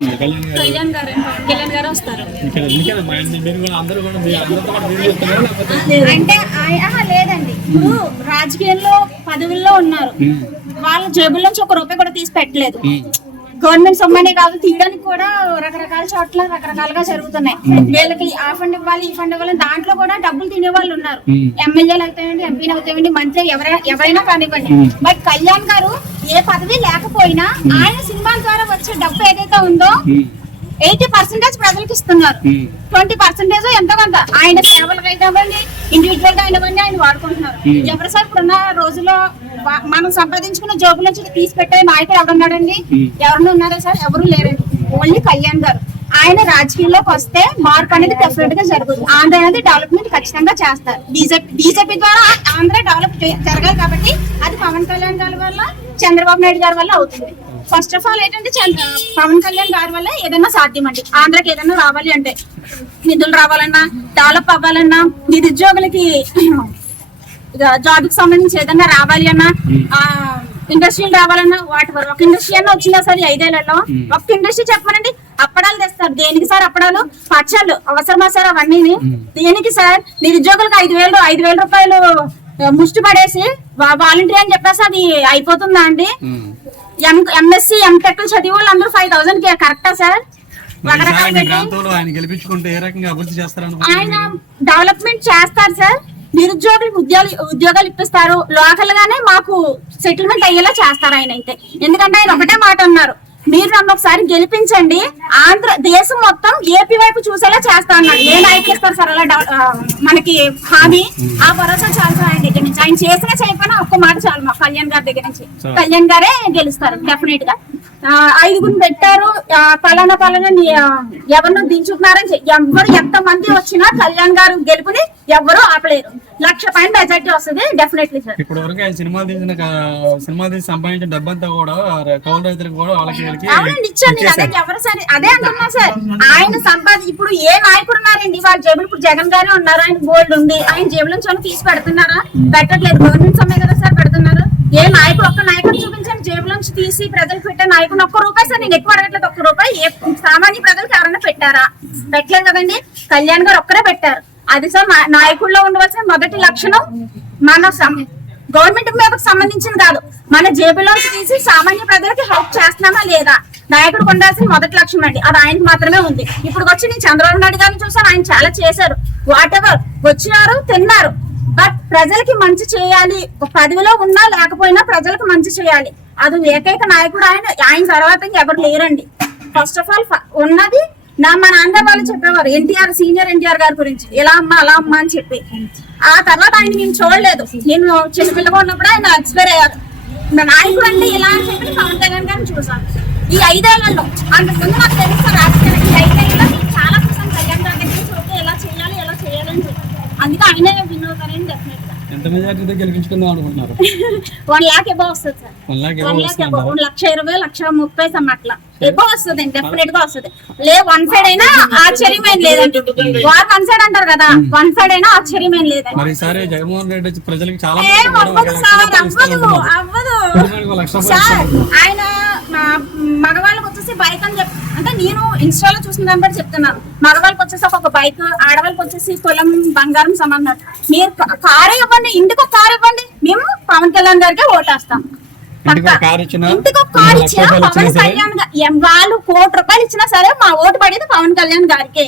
కళ్యాణ్ గారు వస్తారు అంటే లేదండి. ఇప్పుడు రాజకీయంలో పదవుల్లో ఉన్నారు, వాళ్ళ జేబుల్లోంచి ఒక రూపాయి కూడా తీసి పెట్టలేదు. గవర్నమెంట్ సొమ్మనే కాదు, తీయడానికి కూడా రకరకాల చోట్ల రకరకాలుగా జరుగుతున్నాయి. వీళ్ళకి ఆ ఫండ్ ఇవ్వాలి, ఈ ఫండ్ ఇవ్వాలి, దాంట్లో కూడా డబ్బులు తినే వాళ్ళు ఉన్నారు. ఎమ్మెల్యేలు అవుతాయండి, ఎంపీలు అవుతాయండి, మంత్రి ఎవరైనా కానివ్వండి. బట్ కళ్యాణ్ గారు ఏ పదవి లేకపోయినా ఆయన సినిమాల ద్వారా వచ్చే డబ్బు ఏదైతే ఉందో 80% ప్రజలకు ఇస్తున్నారు. 20% ఎంతో కొంత ఆయన సేవలకు అయినవ్వండి, ఇండివిజువల్ గా అయినవ్వండి ఆయన వాడుకుంటున్నారు. ఎవరు సార్ ఇప్పుడున్న రోజుల్లో మనం సంపాదించుకున్న జోబుల నుంచి తీసి పెట్టే నాయకుడు ఎవరున్నాడండి? ఎవరు ఉన్నారా సార్? ఎవరు లేరండి. ఓన్లీ కళ్యాణ్ గారు. ఆయన రాజకీయాల్లోకి వస్తే మార్పు అనేది డెఫినెట్ గా జరుగుతుంది. ఆంధ్ర అనేది డెవలప్మెంట్ ఖచ్చితంగా చేస్తారు. బీజేపీ ద్వారా ఆంధ్ర డెవలప్ జరగాలి కాబట్టి అది పవన్ కళ్యాణ్ గారి వల్ల, చంద్రబాబు నాయుడు గారి వల్ల అవుతుంది. ఫస్ట్ ఆఫ్ ఆల్ ఏంటంటే పవన్ కళ్యాణ్ గారి వల్ల ఏదైనా సాధ్యం అండి. ఆంధ్రాకి ఏదైనా రావాలి అంటే, నిధులు రావాలన్నా, డెవలప్ అవ్వాలన్నా, నిరుద్యోగులకి జాబ్ కి సంబంధించి ఏదైనా రావాలి అన్నా, ఇండస్ట్రీలు రావాలన్నా, వాటి వల్ల ఒక ఇండస్ట్రీ అన్నా వచ్చిందా సార్ 5 ఏళ్లలో? ఒక్క ఇండస్ట్రీ చెప్పమనండి. అప్పడాలు తెస్తారు. దేనికి సార్ అప్పడాలు? పచ్చళ్ళు అవసరమా సార్? అవన్నీ దేనికి సార్? నిరుద్యోగులకు 5,000 రూపాయలు ముష్టి పడేసి వాలంటీర్ అని చెప్పేసి అది అయిపోతుందా అండి? ఎంఎస్సీ ఎంటెక్ చదివి వాళ్ళు అందరూ 5,000 కరెక్టా సార్? ఆయన డెవలప్మెంట్ చేస్తారు సార్. నిరుద్యోగులకు ఉద్యోగాలు ఇప్పిస్తారు. లోకల్ గానే మాకు సెటిల్మెంట్ అయ్యేలా చేస్తారు ఆయన అయితే. ఎందుకంటే ఆయన ఒకటే మాట అన్నారు, మీరు నన్ను ఒకసారి గెలిపించండి, ఆంధ్ర దేశం మొత్తం ఏపీ వైపు చూసేలా చేస్తా అన్నాడు. ఏ నాయకులు ఇస్తారు సార్ అలా మనకి హామీ? ఆ భరోసా చాలు సార్ ఆయన దగ్గర నుంచి. ఆయన చేసినా చేయకపోయినా ఒక్క మాట చాలు మా కళ్యాణ్ గారి దగ్గర నుంచి. కళ్యాణ్ గారే గెలుస్తారు డెఫినెట్ గా. 5 పెట్టారు, పలానా ఎవరినో దించుకున్నారని ఎవరు ఎంతమంది వచ్చినా కళ్యాణ్ గారు గెలుపుని ఎవరు ఆపలేరు. 1,00,000 పైన మెజార్టీ వస్తుంది డెఫినెట్లీ సార్. ఇప్పుడు వరకు ఆయన సినిమా తీసి సంపాదించిన డబ్బంతా కూడా కౌలు రైతులకు కూడా అవునండి ఇచ్చాను. ఎవరు సార్ అదే అంటున్నా సార్. ఆయన ఇప్పుడు ఏ నాయకుడు ఉన్నారండి వాళ్ళ జేబులు? ఇప్పుడు జగన్ గారే ఉన్నారు, ఆయన గోల్డ్ ఉంది, ఆయన జేబుల నుంచి తీసి పెడుతున్నారా? పెట్టట్లేదు. గవర్నమెంట్ సొమ్మే కదా సార్ పెడుతున్నారు. ఏ నాయకుడు ఒక్క నాయకుడు చూపించండి జేబుల నుంచి తీసి ప్రజలకు పెట్టే నాయకుడు. ఒక్క రూపాయి సార్, నేను ఎక్కువ అడగట్లేదు. ఒక్క రూపాయి ఏ సామాన్య ప్రజలకు ఎవరైనా పెట్టారా? పెట్టలేదు కదండి. కళ్యాణ్ గారు ఒక్కరే పెట్టారు. అది సార్ నాయకుల్లో ఉండవలసిన మొదటి లక్షణం. మన గవర్నమెంట్ మీదకి సంబంధించింది కాదు, మన జేబులోంచి తీసి సామాన్య ప్రజలకి హెల్ప్ చేస్తున్నామా లేదా నాయకుడు ఉండాల్సిన మొదటి లక్ష్యం అండి. అది ఆయనకు మాత్రమే ఉంది. ఇప్పుడు వచ్చి నేను చంద్రబాబు నాయుడు గారిని చూసాను, ఆయన చాలా చేశారు. వాట్ ఎవర్ వచ్చినారు, తిన్నారు. బట్ ప్రజలకి మంచి చేయాలి. పదవిలో ఉన్నా లేకపోయినా ప్రజలకు మంచి చేయాలి. అది ఏకైక నాయకుడు ఆయన. ఆయన తర్వాత ఎవరు లేరండి. ఫస్ట్ ఆఫ్ ఆల్ ఉన్నది మన ఆంధ్ర వాళ్ళు చెప్పేవారు సీనియర్ ఎన్టీఆర్ గారి గురించి, ఎలా అమ్మా అలా అమ్మా అని చెప్పి. ఆ తర్వాత ఆయన నేను చూడలేదు. నేను చిన్నపిల్లగా ఉన్నప్పుడు ఆయన ఎక్స్పైర్ అయ్యారు. నాయకుడు అంటే ఇలా అని చెప్పి పవన్ కళ్యాణ్ గారిని చూసాను ఈ 5 ఏళ్లలో. అంతకుముందు నాకు తెలుసు రాజకీయాలు. ఈ 5 ఏళ్లలో నేను చాలా చూసాను కళ్యాణ్ గారి దగ్గర చూస్తే ఎలా చేయాలి అని చెప్పి. అందుకే ఆయనే విన్ అవుతారని డెఫినెట్ గా. ఎంత మెజారిటీతో గెలిపించుకుందాం అనుకుంటున్నారు? 1 lakh ఎబో వస్తుంది సార్. 1 lakh ఎబో, 1,20,000, 1,30,000 సమ్ అట్లా ఎబో వస్తుంది. డెఫినెట్ గా వస్తుంది. వన్ సైడ్ అయినా ఆశ్చర్యమేం లేదండి. వార్ వన్ సైడ్ అంటారు కదా, వన్ సైడ్ అయినా ఆశ్చర్యమేం లేదండి. మరి ఈసారి జగన్మోహన్ రెడ్డి ప్రజలకు చాలా అవ్వదు సార్. ఆయన మగవాళ్ళకి వచ్చేసి బైక్ అని చెప్పి, అంటే నేను ఇన్స్టాలో చూసిన దాన్ని బట్టి చెప్తున్నాను. మగవాళ్ళకి వచ్చేసి ఒక బైక్, ఆడవాళ్ళకి వచ్చేసి పొలం, బంగారం సంబంధం. మీరు కారు ఇవ్వండి, ఇంటికి ఒక కారు ఇవ్వండి, మేము పవన్ కళ్యాణ్ గారికి ఓటేస్తాం. ఇంటికి ఒక కారు ఇచ్చినా పవన్ కళ్యాణ్ వాళ్ళు 1,00,00,000 ఇచ్చినా సరే మా ఓటు పడేది పవన్ కళ్యాణ్ గారికి.